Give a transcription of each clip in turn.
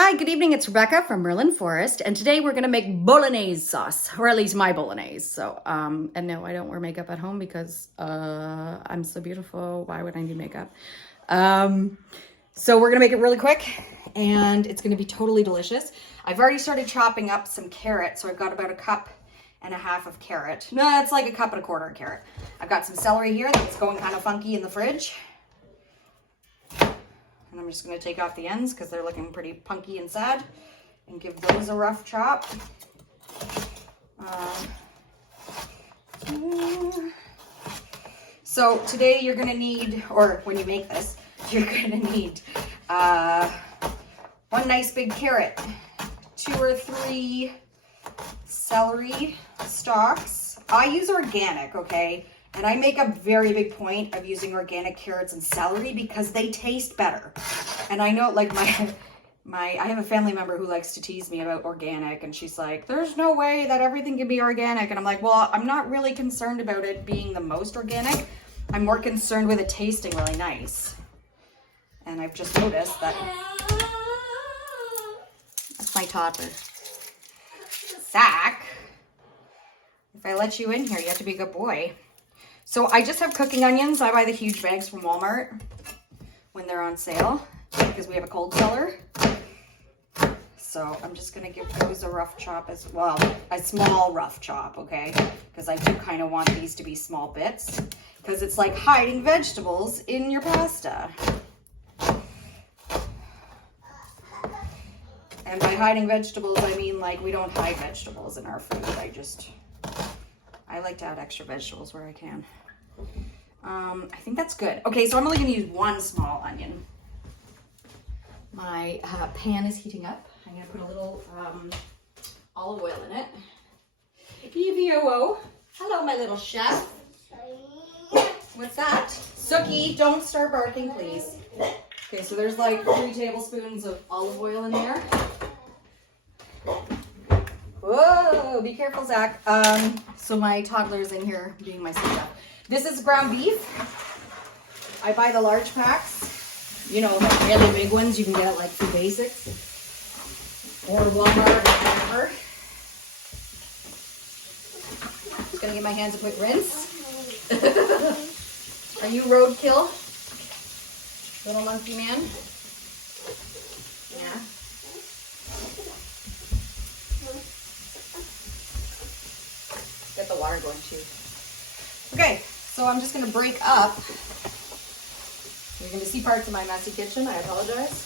Hi, good evening. It's Rebecca from Merlin Forest, and today we're gonna make Bolognese sauce, or at least my Bolognese. So, and no, I don't wear makeup at home because I'm so beautiful. Why would I need makeup? So we're gonna make it really quick, and it's gonna be totally delicious. I've already started chopping up some carrot, so I've got about 1.5 cups of carrot. No, it's like 1.25 cups of carrot. I've got some celery here that's going kind of funky in the fridge. And I'm just going to take off the ends because they're looking pretty punky and sad, and give those a rough chop. So today you're going to need, or when you make this, you're going to need 1 nice big carrot, 2 or 3 celery stalks. I use organic, okay? And I make a very big point of using organic carrots and celery because they taste better. And I know, like, I have a family member who likes to tease me about organic, and she's like, there's no way that everything can be organic. And I'm like, well, I'm not really concerned about it being the most organic. I'm more concerned with it tasting really nice. And I've just noticed that. That's my toddler. Zach, if I let you in here, you have to be a good boy. So I just have cooking onions. I buy the huge bags from Walmart when they're on sale because we have a cold cellar. So I'm just going to give those a rough chop as well, a small rough chop, okay? Because I do kind of want these to be small bits because it's like hiding vegetables in your pasta. And by hiding vegetables, I mean like we don't hide vegetables in our food. I like to add extra vegetables where I can. I think that's good. Okay, so I'm only going to use 1 small onion. My pan is heating up. I'm going to put a little olive oil in it. EVOO. Hello, my little chef. What's that? Suki, don't start barking, please. Okay, so there's like 3 tablespoons of olive oil in there. Whoa, be careful, Zach. So my toddler's in here being my sister. This is ground beef. I buy the large packs. You know, the really big ones you can get at like Food Basics or Walmart or whatever. Just gonna give my hands a quick rinse. Are you roadkill? Little monkey man? Yeah. Get the water going too. Okay, so I'm just gonna break up. You're gonna see parts of my messy kitchen, I apologize.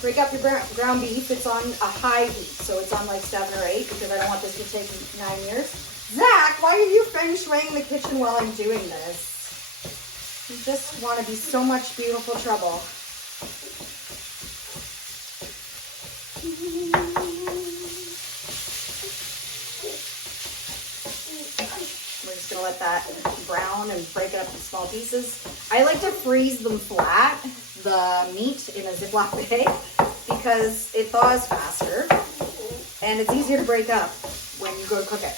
Break up your ground beef. It's on a high heat, so it's on like 7 or 8 because I don't want this to take 9 years. Zach, why are you feng shuiing the kitchen while I'm doing this? You just want to be so much beautiful trouble. We're just going to let that brown and break it up in small pieces. I like to freeze them flat, the meat, in a Ziploc bag because it thaws faster and it's easier to break up when you go to cook it.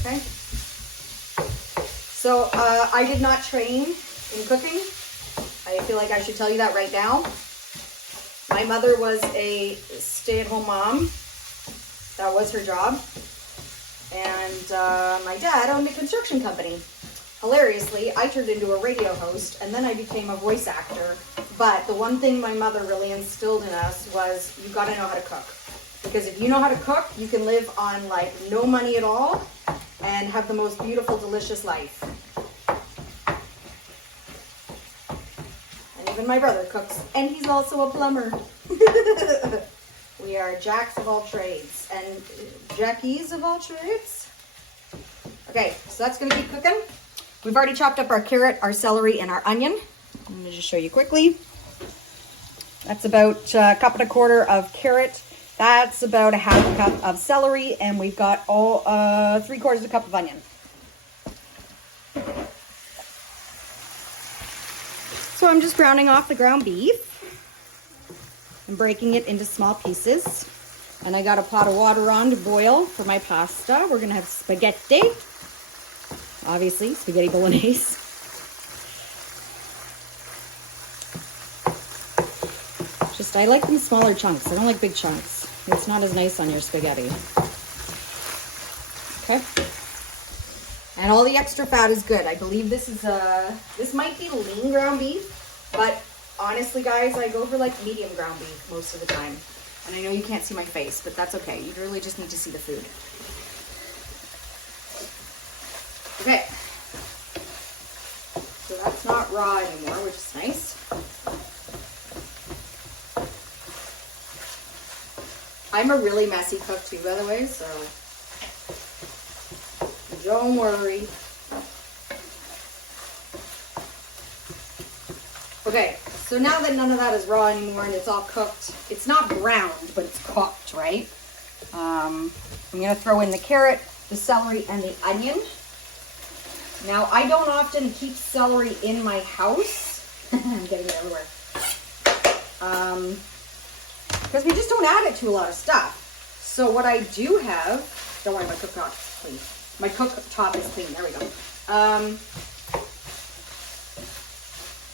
Okay. So I did not train in cooking. I feel like I should tell you that right now. My mother was a stay-at-home mom. That was her job. And my dad owned a construction company. Hilariously, I turned into a radio host and then I became a voice actor. But the one thing my mother really instilled in us was you gotta know how to cook. Because if you know how to cook, you can live on like no money at all and have the most beautiful, delicious life. And even my brother cooks, and he's also a plumber. We are jacks of all trades and jackies of all trades. Okay, so that's gonna keep cooking. We've already chopped up our carrot, our celery, and our onion. I'm gonna just show you quickly. That's about 1.25 cups of carrot. That's about 1/2 cup of celery, and we've got all 3/4 cup of onion. So I'm just browning off the ground beef and breaking it into small pieces. And I got a pot of water on to boil for my pasta. We're gonna have spaghetti. Obviously, spaghetti bolognese. Just, I like them smaller chunks. I don't like big chunks. It's not as nice on your spaghetti. Okay. And all the extra fat is good. I believe this is this might be lean ground beef, but honestly, guys, I go for like medium ground beef most of the time. And I know you can't see my face, but that's okay. You really just need to see the food. Okay. So that's not raw anymore, which is nice. I'm a really messy cook too, by the way, so don't worry. Okay, so now that none of that is raw anymore and it's all cooked, it's not browned, but it's cooked, right? I'm gonna throw in the carrot, the celery, and the onion. Now, I don't often keep celery in my house. I'm getting it everywhere. Because we just don't add it to a lot of stuff. So what I do have, don't worry, my cooktop is clean. My cooktop is clean, there we go. Let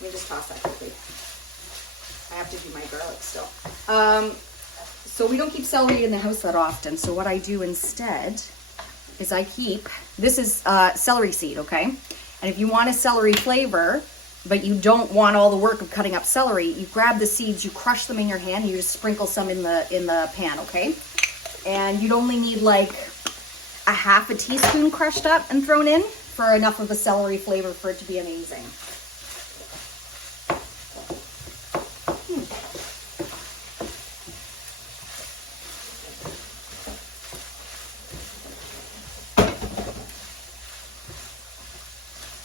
me just toss that quickly. I have to do my garlic still. So we don't keep celery in the house that often. So what I do instead is I keep, this is celery seed, okay? And if you want a celery flavor, but you don't want all the work of cutting up celery, you grab the seeds, you crush them in your hand, and you just sprinkle some in the pan, okay? And you'd only need like a half a teaspoon crushed up and thrown in for enough of a celery flavor for it to be amazing.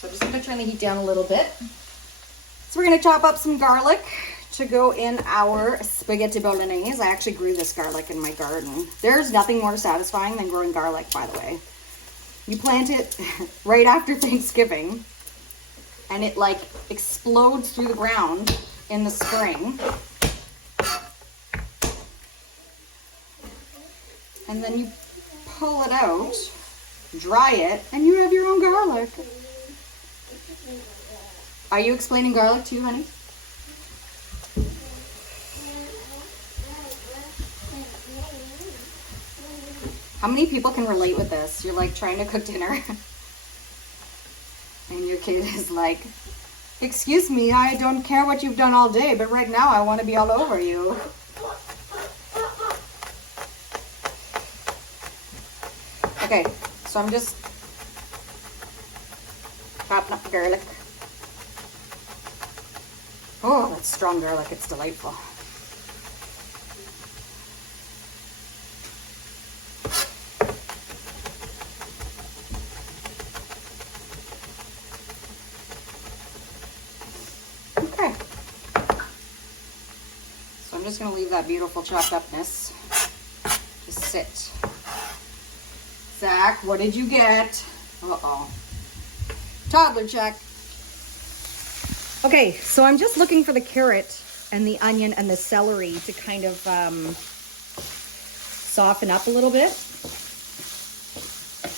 So I'm just gonna turn the heat down a little bit. So we're gonna chop up some garlic to go in our spaghetti bolognese. I actually grew this garlic in my garden. There's nothing more satisfying than growing garlic, by the way. You plant it right after Thanksgiving and it like explodes through the ground in the spring. And then you pull it out, dry it, and you have your own garlic. Are you explaining garlic too, honey? How many people can relate with this? You're like trying to cook dinner and your kid is like, excuse me, I don't care what you've done all day, but right now I want to be all over you. Okay, so I'm just chopping up the garlic. Oh, that's strong garlic. It's delightful. Okay. So I'm just going to leave that beautiful chopped upness just sit. Zach, what did you get? Uh-oh. Toddler check. Okay, so I'm just looking for the carrot and the onion and the celery to kind of soften up a little bit,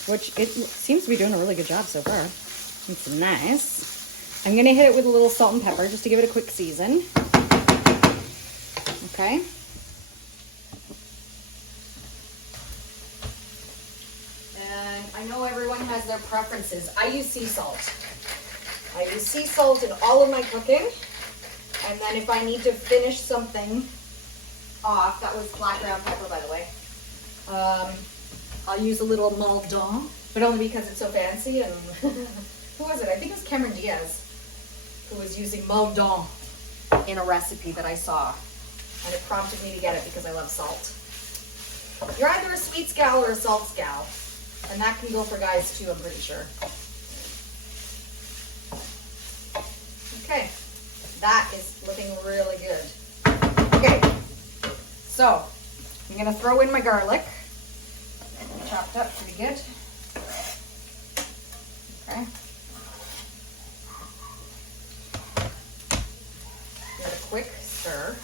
which it seems to be doing a really good job so far. It's nice. I'm gonna hit it with a little salt and pepper just to give it a quick season. Okay. And I know everyone has their preferences. I use sea salt. I use sea salt in all of my cooking, and then if I need to finish something off, that was black ground pepper, by the way, I'll use a little Maldon, but only because it's so fancy. And who was it? I think it was Cameron Diaz who was using Maldon in a recipe that I saw, and it prompted me to get it because I love salt. You're either a sweet gal or a salt gal, and that can go for guys too, I'm pretty sure. Okay, that is looking really good. Okay, so I'm gonna throw in my garlic. Chopped up pretty good. Okay. Give it a quick stir.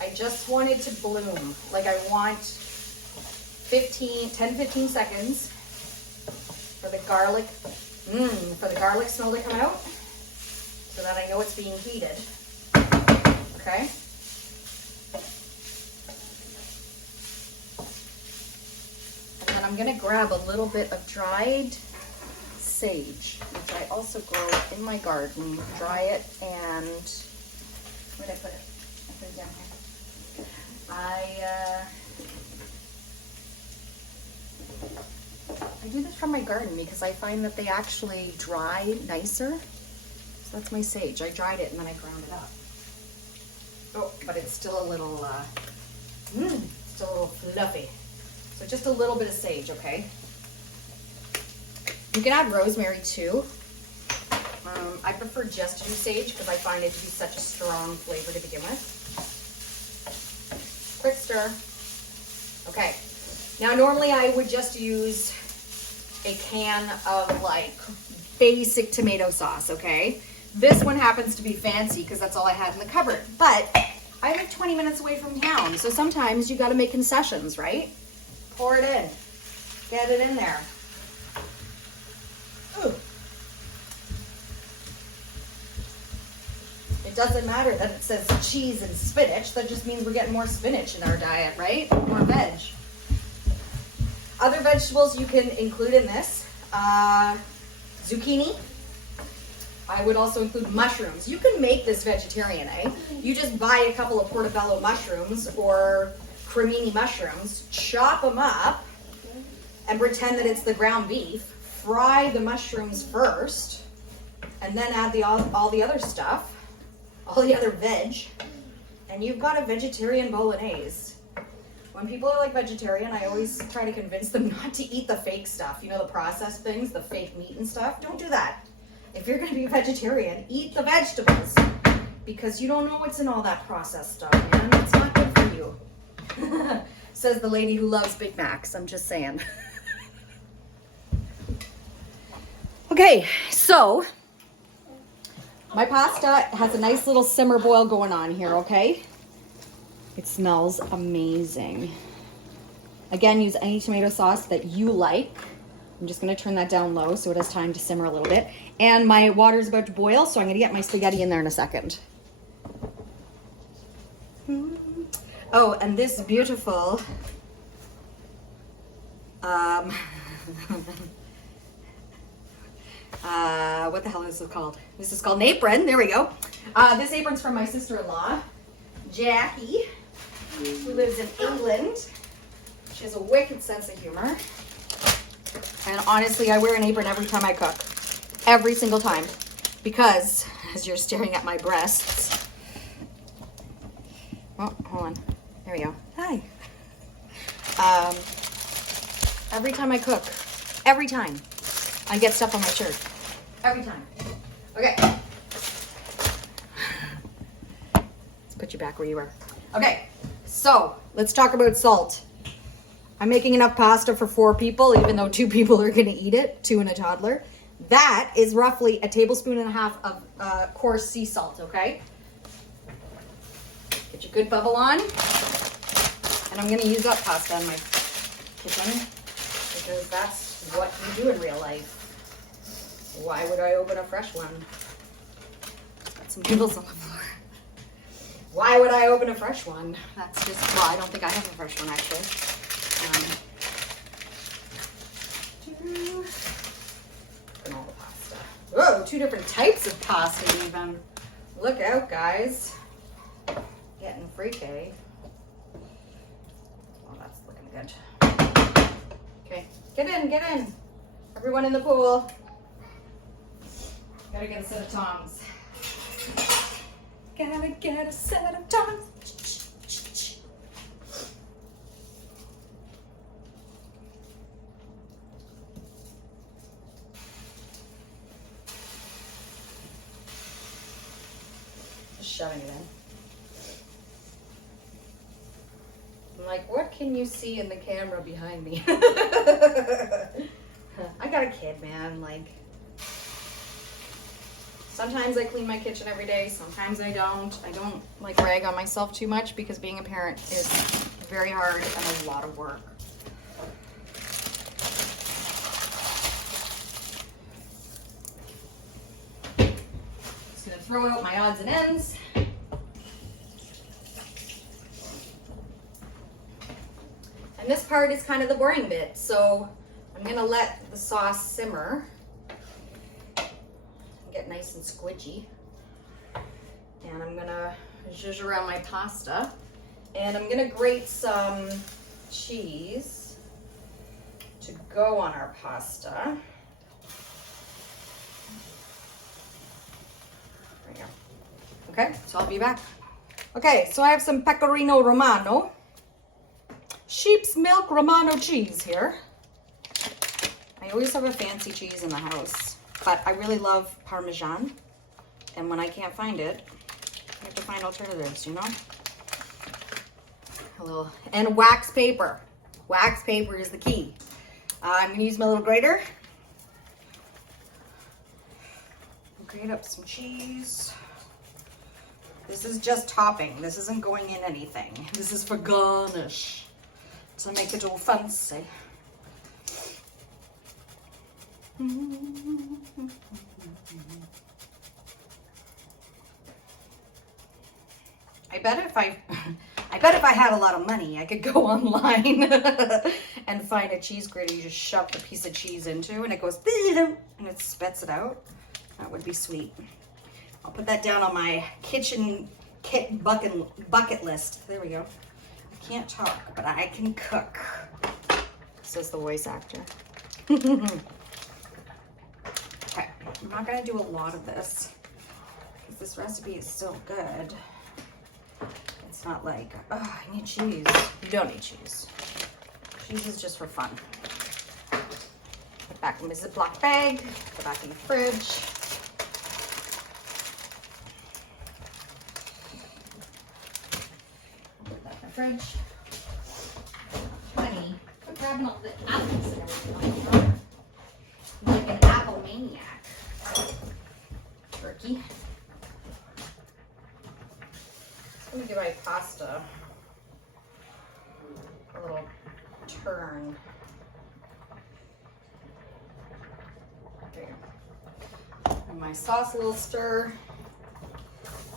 I just just want it to bloom. Like I want 10-15 seconds for the garlic smell to come out so that I know it's being heated. Okay. And then I'm gonna grab a little bit of dried sage, which I also grow in my garden. Dry it and, where did I put it? I put it down here. I do this from my garden because I find that they actually dry nicer. So that's my sage. I dried it and then I ground it up. Oh, but it's still a little, still a little fluffy. So just a little bit of sage, okay? You can add rosemary too. I prefer just to do sage because I find it to be such a strong flavor to begin with. Quick stir. Okay. Now normally I would just use a can of like basic tomato sauce, okay? This one happens to be fancy because that's all I had in the cupboard. But I live 20 minutes away from town, so sometimes you got to make concessions, right? Pour it in. Get it in there. Ooh. It doesn't matter that it says cheese and spinach. That just means we're getting more spinach in our diet, right? More veg. Other vegetables you can include in this, zucchini. I would also include mushrooms. You can make this vegetarian, eh? You just buy a couple of portobello mushrooms or cremini mushrooms, chop them up, and pretend that it's the ground beef. Fry the mushrooms first, and then add all the other stuff, all the other veg, and you've got a vegetarian bolognese. When people are like vegetarian, I always try to convince them not to eat the fake stuff. You know, the processed things, the fake meat and stuff. Don't do that. If you're going to be a vegetarian, eat the vegetables because you don't know what's in all that processed stuff, man. It's not good for you. Says the lady who loves Big Macs. I'm just saying. Okay, so my pasta has a nice little simmer boil going on here, okay? It smells amazing. Again, use any tomato sauce that you like. I'm just gonna turn that down low so it has time to simmer a little bit. And my water's about to boil, so I'm gonna get my spaghetti in there in a second. Oh, and this beautiful, what the hell is this called? This is called an apron, there we go. This apron's from my sister-in-law, Jackie, who lives in England. She has a wicked sense of humor. And honestly, I wear an apron every time I cook. Every single time. Because, as you're staring at my breasts. Oh, hold on. There we go. Hi. Every time I cook. Every time. I get stuff on my shirt. Every time. Okay. Let's put you back where you were. Okay. So, let's talk about salt. I'm making enough pasta for 4 people, even though 2 people are going to eat it, 2 and a toddler. That is roughly a tablespoon and a half of coarse sea salt, okay? Get your good bubble on. And I'm going to use up pasta in my kitchen because that's what you do in real life. Why would I open a fresh one? Got some noodles on the floor. Why would I open a fresh one? That's just, well, I don't think I have a fresh one actually. And all the pasta. Whoa, 2 different types of pasta even. Look out, guys. Getting freaky. Well, that's looking good. Okay, get in, get in. Everyone in the pool. Gotta get a set of tongs. Gotta get a set of tongs. Shoving it in. I'm like, what can you see in the camera behind me? I got a kid, man. Like, Sometimes I clean my kitchen every day, sometimes I don't. I don't like rag on myself too much because being a parent is very hard and a lot of work. Just gonna throw out my odds and ends. And this part is kind of the boring bit, so I'm gonna let the sauce simmer, get nice and squidgy. And I'm gonna zhuzh around my pasta. And I'm gonna grate some cheese to go on our pasta. There we go. Okay, so I'll be back. Okay, so I have some pecorino romano. Sheep's milk Romano cheese here. I always have a fancy cheese in the house, but I really love Parmesan. And when I can't find it, I have to find alternatives, you know? And wax paper. Wax paper is the key. I'm gonna use my little grater. Grate up some cheese. This is just topping. This isn't going in anything. This is for garnish. To make it all fancy. I bet if I had a lot of money, I could go online and find a cheese grater you just shove the piece of cheese into and it goes and it spits it out. That would be sweet. I'll put that down on my kitchen kit bucket list. There we go. I can't talk, but I can cook, says the voice actor. Okay, I'm not gonna do a lot of this because this recipe is so good. It's not like, oh, I need cheese. You don't need cheese. Cheese is just for fun. Put back in my Ziploc bag, put back in the fridge. Put that in the fridge. Honey, quit grabbing all the apples and everything. I'm like an apple maniac. Turkey. Let me give my pasta a little turn. Okay. And my sauce a little stir,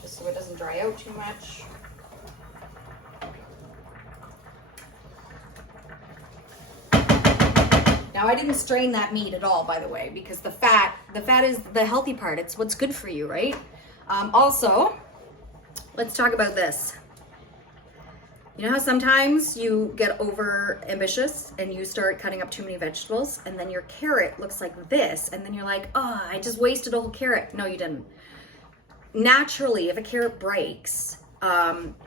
just so it doesn't dry out too much. Now I didn't strain that meat at all, by the way, because the fat is the healthy part. It's what's good for you, right? Also, let's talk about this. You know how sometimes you get over ambitious and you start cutting up too many vegetables and then your carrot looks like this and then you're like, oh, I just wasted a whole carrot. No, you didn't. Naturally, if a carrot breaks,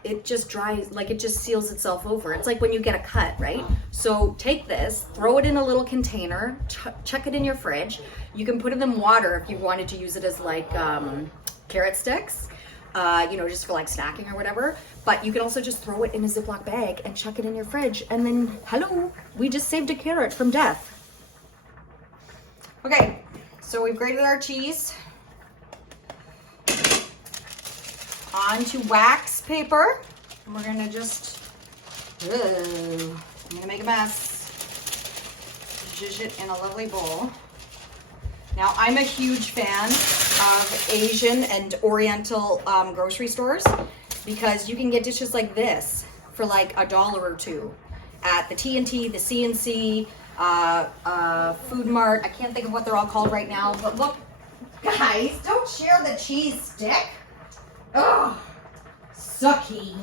it just dries, like it just seals itself over. It's like when you get a cut, right? So take this, throw it in a little container, chuck it in your fridge. You can put it in water if you wanted to use it as like carrot sticks. You know, just for like snacking or whatever. But you can also just throw it in a Ziploc bag and chuck it in your fridge. And then, hello, we just saved a carrot from death. Okay, so we've grated our cheese onto wax paper. And we're gonna just, I'm gonna make a mess. Zhuzh it in a lovely bowl. Now, I'm a huge fan of Asian and Oriental grocery stores because you can get dishes like this for like $1 or $2 at the T&T, the CNC, Food Mart. I can't think of what they're all called right now, but look, guys, don't share the cheese stick. Ugh, sucky.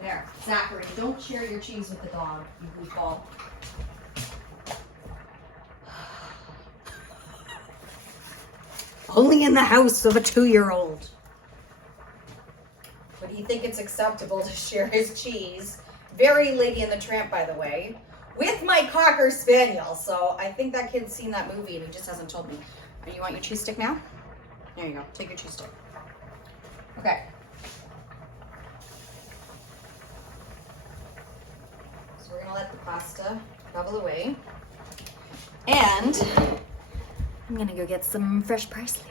There, Zachary, don't share your cheese with the dog, you goofball. Only in the house of a 2-year-old. Would he think it's acceptable to share his cheese? Very Lady and the Tramp, by the way, with my Cocker Spaniel. So I think that kid's seen that movie and he just hasn't told me. You want your cheese stick now? There you go. Take your cheese stick. Okay. So we're going to let the pasta bubble away. And I'm gonna go get some fresh parsley.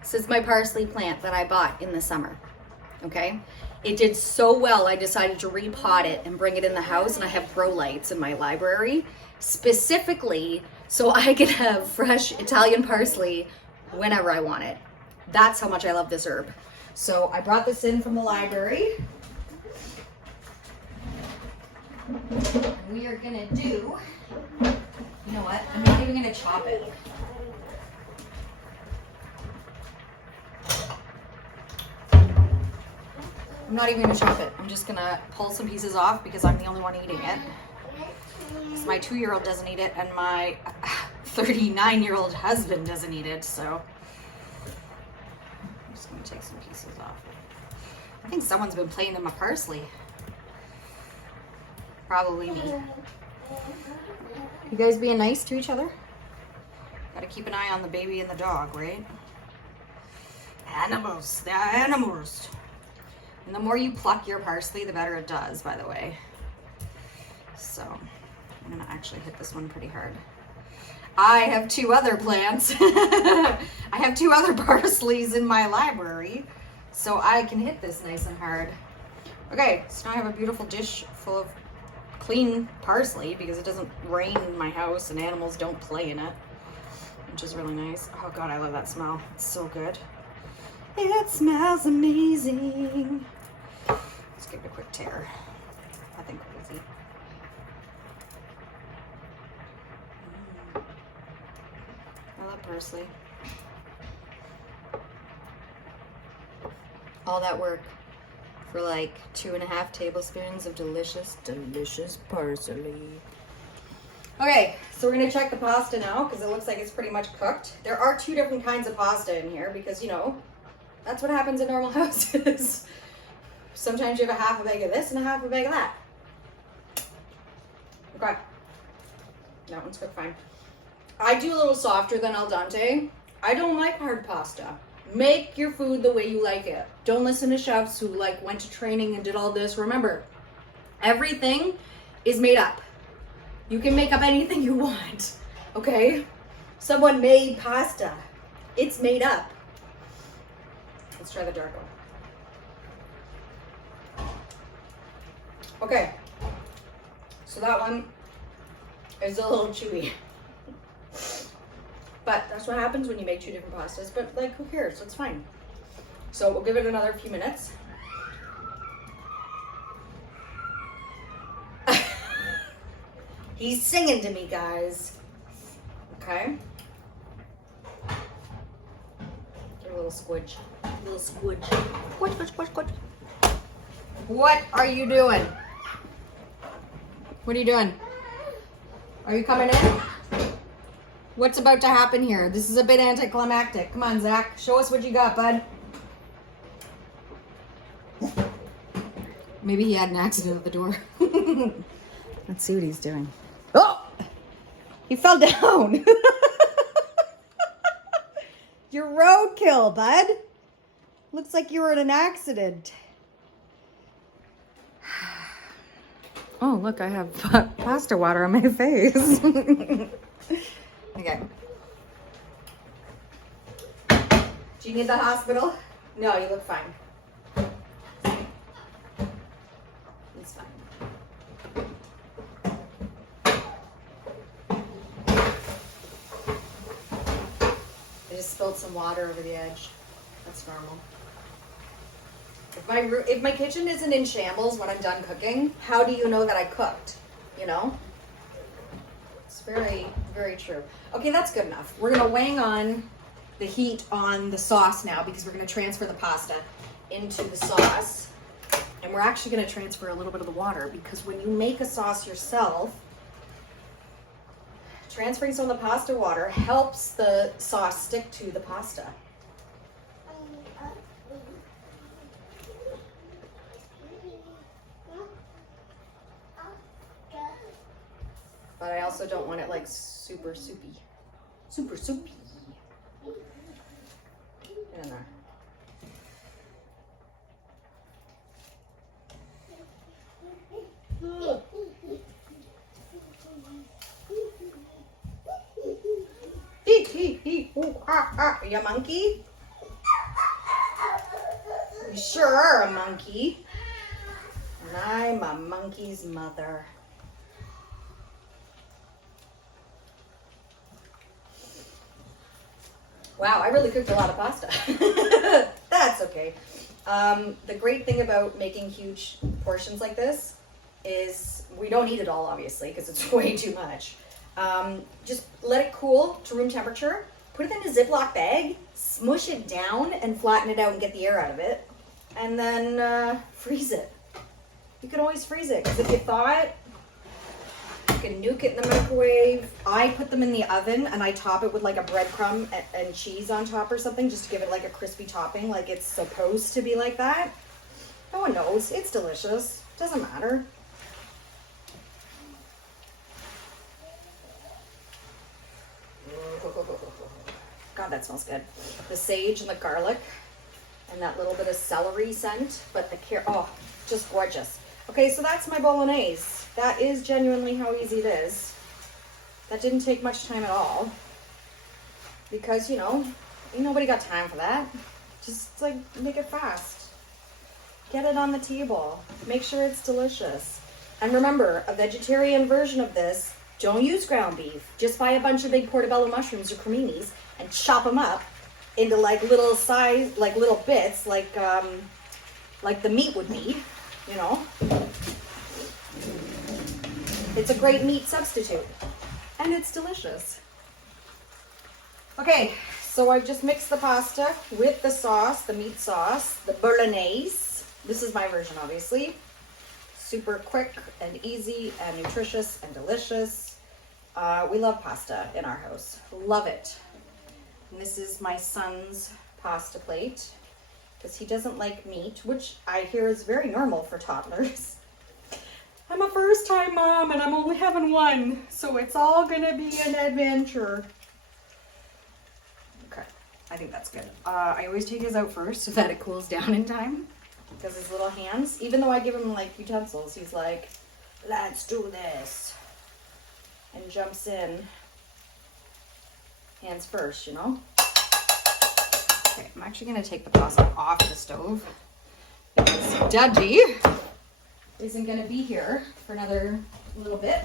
This is my parsley plant that I bought in the summer, okay? It did so well, I decided to repot it and bring it in the house, and I have grow lights in my library, specifically so I can have fresh Italian parsley whenever I want it. That's how much I love this herb. So I brought this in from the library. And we are gonna do, you know what, I'm not even gonna chop it. I'm not even gonna chop it. I'm just gonna pull some pieces off because I'm the only one eating it. So my 2-year-old doesn't eat it and my 39-year-old husband doesn't eat it, so I'm just gonna take some pieces off. I think someone's been playing in my parsley. Probably me. You guys being nice to each other? Gotta keep an eye on the baby and the dog, right? Animals, they're animals. And the more you pluck your parsley, the better it does, by the way. So I'm gonna actually hit this one pretty hard. I have 2 other plants. I have 2 other parsleys in my library, so I can hit this nice and hard. Okay, so now I have a beautiful dish full of clean parsley because it doesn't rain in my house and animals don't play in it, which is really nice. Oh God, I love that smell. It's so good. It smells amazing. Let's give it a quick tear. Nothing crazy. I love parsley. All that work for like 2.5 tablespoons of delicious, delicious parsley. Okay, so we're gonna check the pasta now because it looks like it's pretty much cooked. There are 2 different kinds of pasta in here because, you know, that's what happens in normal houses. Sometimes you have a half a bag of this and a half a bag of that. Okay, that one's cooked fine. I do a little softer than al dente. I don't like hard pasta. Make your food the way you like it. Don't listen to chefs who like went to training and did all this. Remember, everything is made up. You can make up anything you want, okay? Someone made pasta. It's made up. Let's try the dark one. Okay, so that one is a little chewy. But that's what happens when you make 2 different pastas, but like, who cares? It's fine. So we'll give it another few minutes. He's singing to me, guys. Okay. Give it a little squidge. A little squidge. Squidge, squidge, squidge, squidge. What are you doing? What are you doing? Are you coming in? What's about to happen here? This is a bit anticlimactic. Come on, Zach. Show us what you got, bud. Maybe he had an accident at the door. Let's see what he's doing. Oh! He fell down. You're roadkill, bud. Looks like you were in an accident. Oh, look, I have pasta water on my face. Okay. Do you need the hospital? No, you look fine. It's fine. I just spilled some water over the edge. That's normal. If my kitchen isn't in shambles when I'm done cooking, how do you know that I cooked? You know? It's very, very true. Okay, that's good enough. We're gonna wang on the heat on the sauce now because we're gonna transfer the pasta into the sauce. And we're actually gonna transfer a little bit of the water because when you make a sauce yourself, transferring some of the pasta water helps the sauce stick to the pasta. But I also don't want it like super soupy. Super soupy. Get in there. You monkey? You sure are a monkey. And I'm a monkey's mother. Wow, I really cooked a lot of pasta. That's okay. The great thing about making huge portions like this is we don't eat it all, obviously, because it's way too much. Just let it cool to room temperature. Put it in a Ziploc bag, smush it down and flatten it out and get the air out of it. And then freeze it. You can always freeze it, because if you thaw it, you can nuke it in the microwave. I put them in the oven and I top it with like a breadcrumb and cheese on top or something, just to give it like a crispy topping, like it's supposed to be like that. No one knows. It's delicious. Doesn't matter. God, that smells good. The sage and the garlic and that little bit of celery scent, but the oh, just gorgeous. Okay, so that's my bolognese. That is genuinely how easy it is. That didn't take much time at all, because, you know, ain't nobody got time for that. Just like make it fast. Get it on the table. Make sure it's delicious. And remember, a vegetarian version of this, don't use ground beef. Just buy a bunch of big portobello mushrooms or creminis and chop them up into like little size, like little bits, like the meat would be, you know. It's a great meat substitute, and it's delicious. Okay, so I've just mixed the pasta with the sauce, the meat sauce, the bolognese. This is my version, obviously. Super quick and easy and nutritious and delicious. We love pasta in our house. Love it. And this is my son's pasta plate, because he doesn't like meat, which I hear is very normal for toddlers. I'm a first-time mom and I'm only having one, so it's all gonna be an adventure. Okay, I think that's good. I always take his out first so that it cools down in time, because his little hands, even though I give him like utensils, he's like, let's do this, and jumps in hands first, you know. Okay, I'm actually gonna take the pasta off the stove because Daddy isn't gonna be here for another little bit,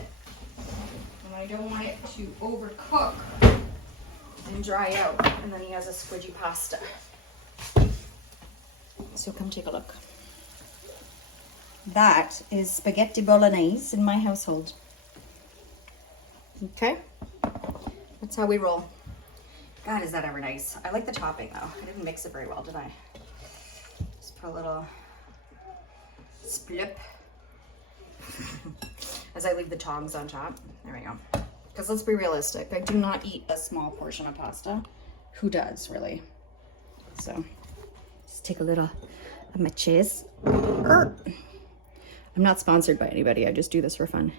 and I don't want it to overcook and dry out, and then he has a squidgy pasta. So come take a look. That is spaghetti bolognese in my household. Okay, that's how we roll. God, is that ever nice. I like the topping though. I didn't mix it very well, did I? Just put a little splip as I leave the tongs on top. There we go. Because let's be realistic, I do not eat a small portion of pasta. Who does, really? So, just take a little of my cheese. I'm not sponsored by anybody, I just do this for fun.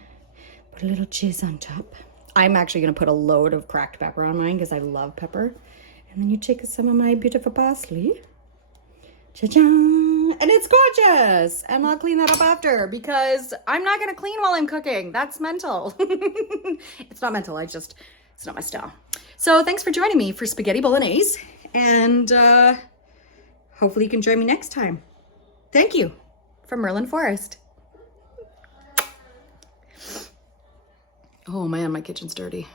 Put a little cheese on top. I'm actually going to put a load of cracked pepper on mine because I love pepper. And then you take some of my beautiful parsley. Cha-cha! And it's gorgeous! And I'll clean that up after, because I'm not going to clean while I'm cooking. That's mental. It's not mental, it's not my style. So thanks for joining me for spaghetti bolognese. And hopefully you can join me next time. Thank you. From Merlin Forest. Oh man, my kitchen's dirty.